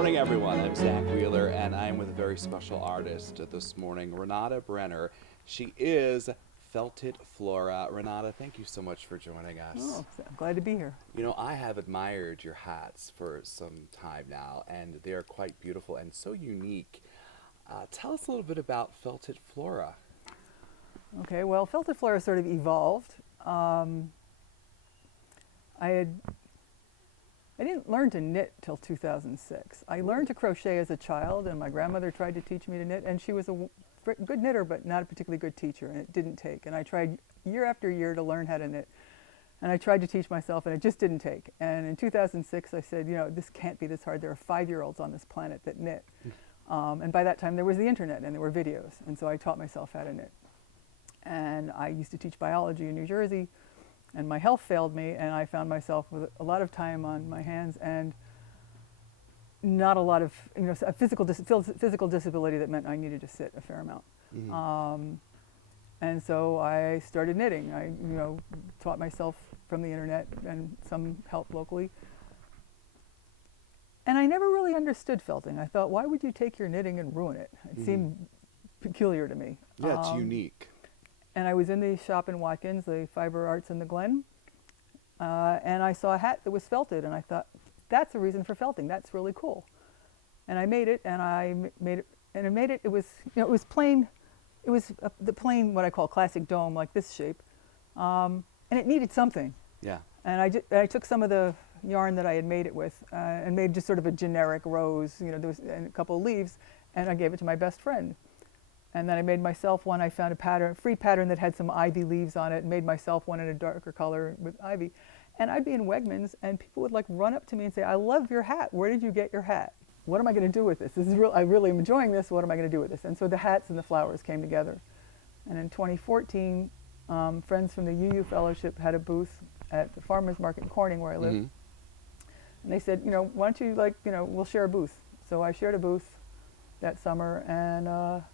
morning, everyone. I'm Zach Wheeler, and I'm with a very special artist this morning, Renata Brenner. She is Felted Flora. Renata, thank you so much for joining us. Oh, I'm glad to be here. You know, I have admired your hats for some time now, and they're quite beautiful and so unique. Tell us a little bit about Felted Flora. Okay, well, Felted Flora sort of evolved. I didn't learn to knit till 2006. I learned to crochet as a child, and my grandmother tried to teach me to knit, and she was a good knitter, but not a particularly good teacher, and it didn't take. And I tried year after year to learn how to knit, and I tried to teach myself, and it just didn't take. And in 2006, I said, you know, this can't be this hard. There are 5-year-olds on this planet that knit. And by that time, there was the internet, and there were videos, and so I taught myself how to knit. And I used to teach biology in New Jersey, and my health failed me, and I found myself with a lot of time on my hands and not a lot of, a physical disability that meant I needed to sit a fair amount. Mm-hmm. And so I started knitting. I, taught myself from the internet and some help locally. And I never really understood felting. I thought, why would you take your knitting and ruin it? It seemed peculiar to me. Yeah, it's unique. And I was in the shop in Watkins, the Fiber Arts in the Glen, and I saw a hat that was felted, and I thought, that's a reason for felting. That's really cool. And I made it, it was, it was plain, it was the plain, what I call classic dome, like this shape, and it needed something. Yeah. And I took some of the yarn that I had made it with and made just sort of a generic rose, there was and a couple of leaves, and I gave it to my best friend. And then I made myself one. I found a free pattern that had some ivy leaves on it, and made myself one in a darker color with ivy. And I'd be in Wegmans, and people would run up to me and say, I love your hat. Where did you get your hat? What am I going to do with this? I really am enjoying this. What am I going to do with this? And so the hats and the flowers came together. And in 2014, friends from the UU Fellowship had a booth at the farmer's market in Corning, where I live. Mm-hmm. And they said, why don't you, we'll share a booth. So I shared a booth that summer, and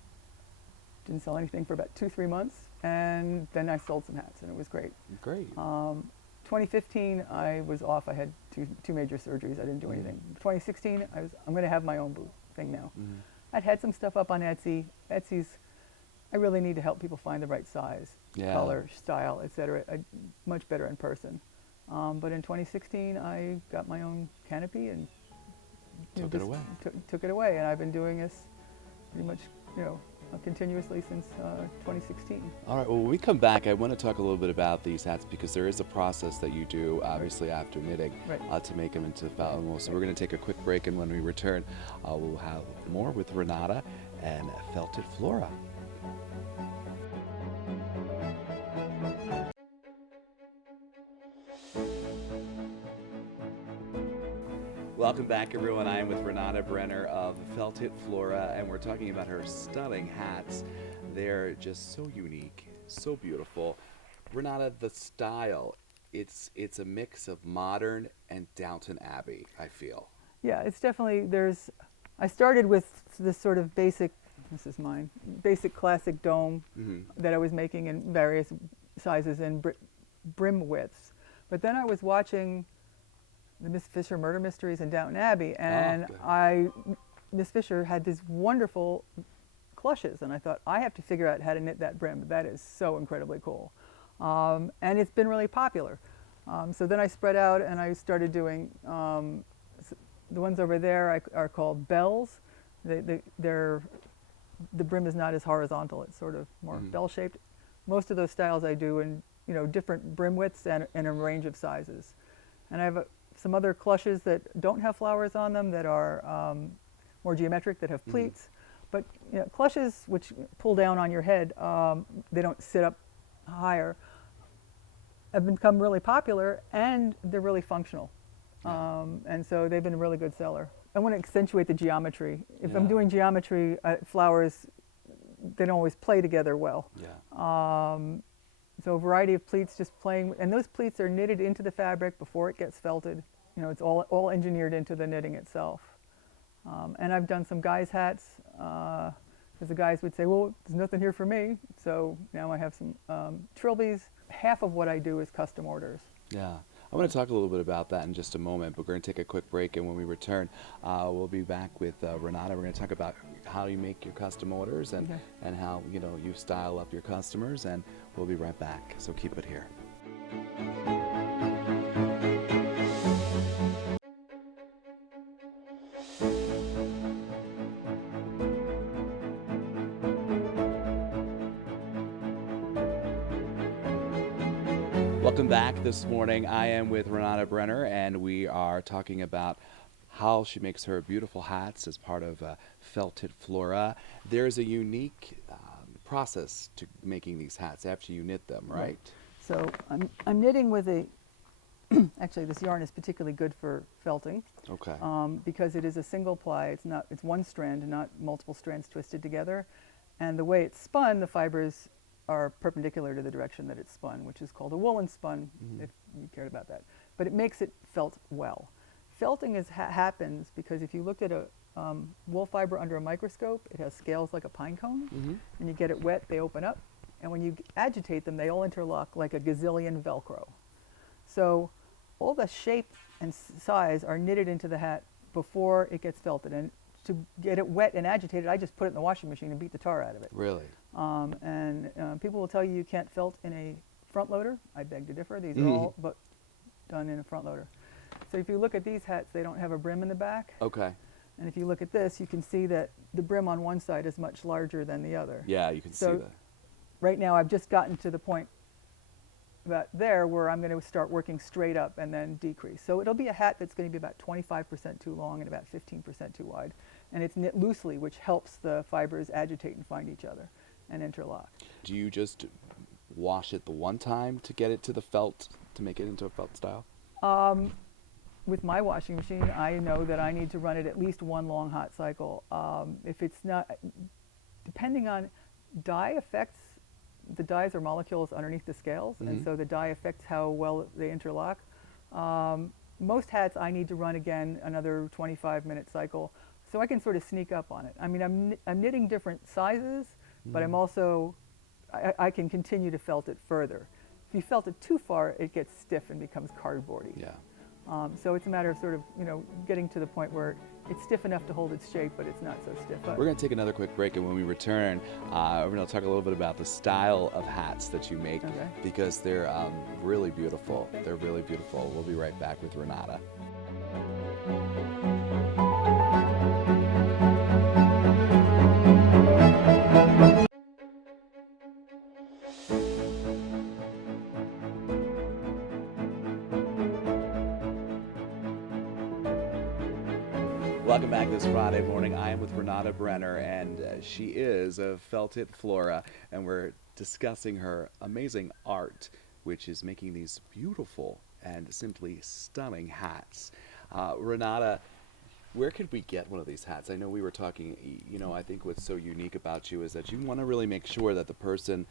didn't sell anything for about 2-3 months, and then I sold some hats, and it was great. Great. 2015, I was off. I had two major surgeries. I didn't do anything. 2016, I'm going to have my own booth thing now. Mm-hmm. I'd had some stuff up on Etsy. I really need to help people find the right size, color, style, etc. Much better in person. But in 2016, I got my own canopy and took it away. Took it away, and I've been doing this pretty much, continuously since 2016. All right, well, when we come back, I want to talk a little bit about these hats because there is a process that you do, obviously, after knitting to make them into felting. So we're going to take a quick break, and when we return, we'll have more with Renata and Felted Flora. Welcome back, everyone. I am with Renata Brenner of Felted Flora, and we're talking about her stunning hats. They're just so unique, so beautiful. Renata, the style, it's a mix of modern and Downton Abbey, I feel. Yeah, it's definitely, I started with this sort of basic classic dome that I was making in various sizes and brim widths. But then I was watching the Miss Fisher Murder Mysteries in Downton Abbey, and Miss Fisher had these wonderful cloches, and I thought, I have to figure out how to knit that brim. That is so incredibly cool. And it's been really popular. So then I spread out, and I started doing, the ones over there are called bells. The brim is not as horizontal, it's sort of more bell-shaped. Most of those styles I do in different brim widths and a range of sizes. And I have some other cloches that don't have flowers on them, that are more geometric, that have pleats. But cloches which pull down on your head, they don't sit up higher, have become really popular, and they're really functional. And so they've been a really good seller. I want to accentuate the geometry. If I'm doing geometry, flowers, they don't always play together well. So a variety of pleats just playing, and those pleats are knitted into the fabric before it gets felted. It's all engineered into the knitting itself. And I've done some guys' hats, because the guys would say, well, there's nothing here for me. So now I have some trilbies. Half of what I do is custom orders. Yeah. I want to talk a little bit about that in just a moment, but we're going to take a quick break, and when we return, we'll be back with Renata. We're going to talk about how you make your custom orders and how you style up your customers, and we'll be right back. So keep it here. Welcome back this morning. I am with Renata Brenner, and we are talking about how she makes her beautiful hats as part of Felted Flora. There's a unique process to making these hats after you knit them, right? So I'm knitting with a, actually this yarn is particularly good for felting. Okay. Because it is a single ply. It's one strand, not multiple strands twisted together. And the way it's spun, the fibers are perpendicular to the direction that it's spun, which is called a woolen spun, if you cared about that. But it makes it felt well. Felting happens because if you looked at a wool fiber under a microscope, it has scales like a pine cone, and you get it wet, they open up, and when you agitate them, they all interlock like a gazillion Velcro. So all the shape and size are knitted into the hat before it gets felted. And to get it wet and agitated, I just put it in the washing machine and beat the tar out of it. Really? People will tell you can't felt in a front loader. I beg to differ. These are all but done in a front loader. So if you look at these hats, they don't have a brim in the back. Okay. And if you look at this, you can see that the brim on one side is much larger than the other. Yeah, you can see that. Right now I've just gotten to the point about there where I'm going to start working straight up and then decrease. So it'll be a hat that's going to be about 25% too long and about 15% too wide. And it's knit loosely, which helps the fibers agitate and find each other and interlock. Do you just wash it the one time to get it to the felt, to make it into a felt style? With my washing machine, I know that I need to run it at least one long hot cycle. If it's not, depending on dye affects, the dyes are molecules underneath the scales, and so the dye affects how well they interlock. Most hats I need to run again another 25-minute cycle, so I can sort of sneak up on it. I mean, I'm knitting different sizes, but I'm also, I can continue to felt it further. If you felt it too far, it gets stiff and becomes cardboardy. Yeah. So it's a matter of sort of, getting to the point where it's stiff enough to hold its shape, but it's not so stiff. We're going to take another quick break, and when we return, we're going to talk a little bit about the style of hats that you make, because they're really beautiful. They're really beautiful. We'll be right back with Renata. Welcome back this Friday morning. I am with Renata Brenner, and she is of Felted Flora, and we're discussing her amazing art, which is making these beautiful and simply stunning hats. Renata, where could we get one of these hats? I know we were talking, I think what's so unique about you is that you want to really make sure that the person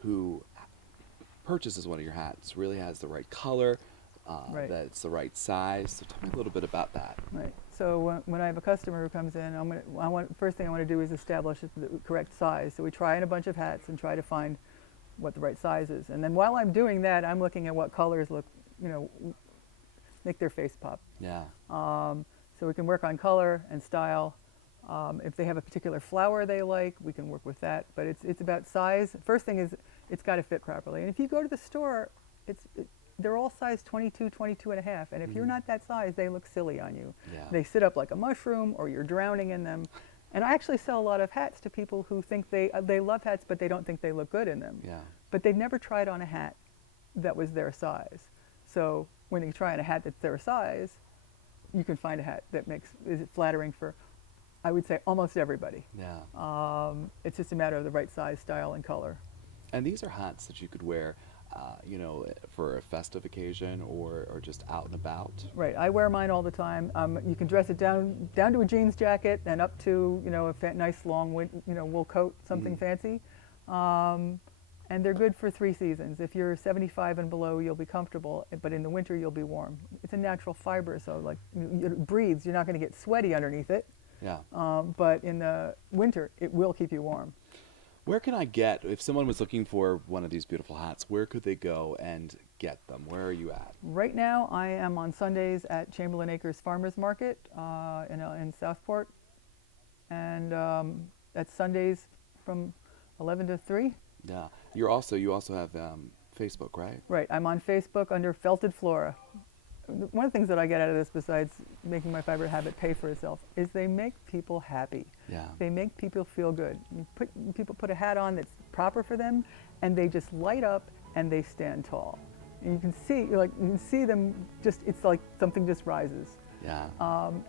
who purchases one of your hats really has the right color, that it's the right size. So tell me a little bit about that. Right. So when I have a customer who comes in, first thing I want to do is establish the correct size. So we try in a bunch of hats and try to find what the right size is. And then while I'm doing that, I'm looking at what colors look, make their face pop. Yeah. So we can work on color and style. If they have a particular flower they like, we can work with that. But it's about size. First thing is it's got to fit properly. And if you go to the store, they're all size 22, 22 and a half. And if you're not that size, they look silly on you. Yeah. They sit up like a mushroom, or you're drowning in them. And I actually sell a lot of hats to people who think they love hats, but they don't think they look good in them. Yeah. But they've never tried on a hat that was their size. So when you try on a hat that's their size, you can find a hat that is flattering for, I would say, almost everybody. Yeah. It's just a matter of the right size, style, and color. And these are hats that you could wear, for a festive occasion or just out and about. Right. I wear mine all the time. You can dress it down to a jeans jacket and up to a nice long wool coat, something fancy. And they're good for 3 seasons. If you're 75 and below, you'll be comfortable, but in the winter you'll be warm. It's a natural fiber, so it breathes. You're not going to get sweaty underneath it. Yeah. But in the winter, it will keep you warm. Where can I get, if someone was looking for one of these beautiful hats, where could they go and get them? Where are you at? Right now, I am on Sundays at Chamberlain Acres Farmers Market in Southport, and that's Sundays from 11 to 3. Yeah. You also have Facebook, right? Right. I'm on Facebook under Felted Flora. One of the things that I get out of this, besides making my fiber habit pay for itself, is they make people happy. Yeah. They make people feel good. People put a hat on that's proper for them, and they just light up and they stand tall. And you can see them just. It's like something just rises. Yeah.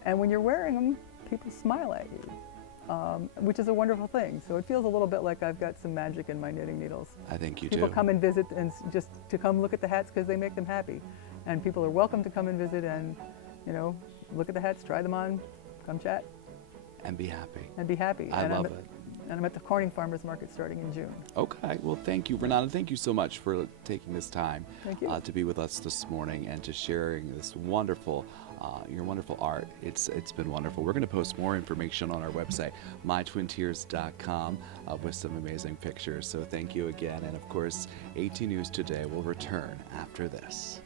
And when you're wearing them, people smile at you, which is a wonderful thing. So it feels a little bit like I've got some magic in my knitting needles. I think you People do. come and visit and just to come look at the hats because they make them happy. And people are welcome to come and visit and, look at the hats, try them on, come chat. And be happy. And be happy. I love it. And I'm at the Corning Farmers Market starting in June. Okay. Well, thank you, Renata. Thank you so much for taking this time Thank you. to be with us this morning and to sharing this wonderful, your wonderful art. It's been wonderful. We're going to post more information on our website, mytwintears.com, with some amazing pictures. So thank you again. And of course, 18 News Today will return after this.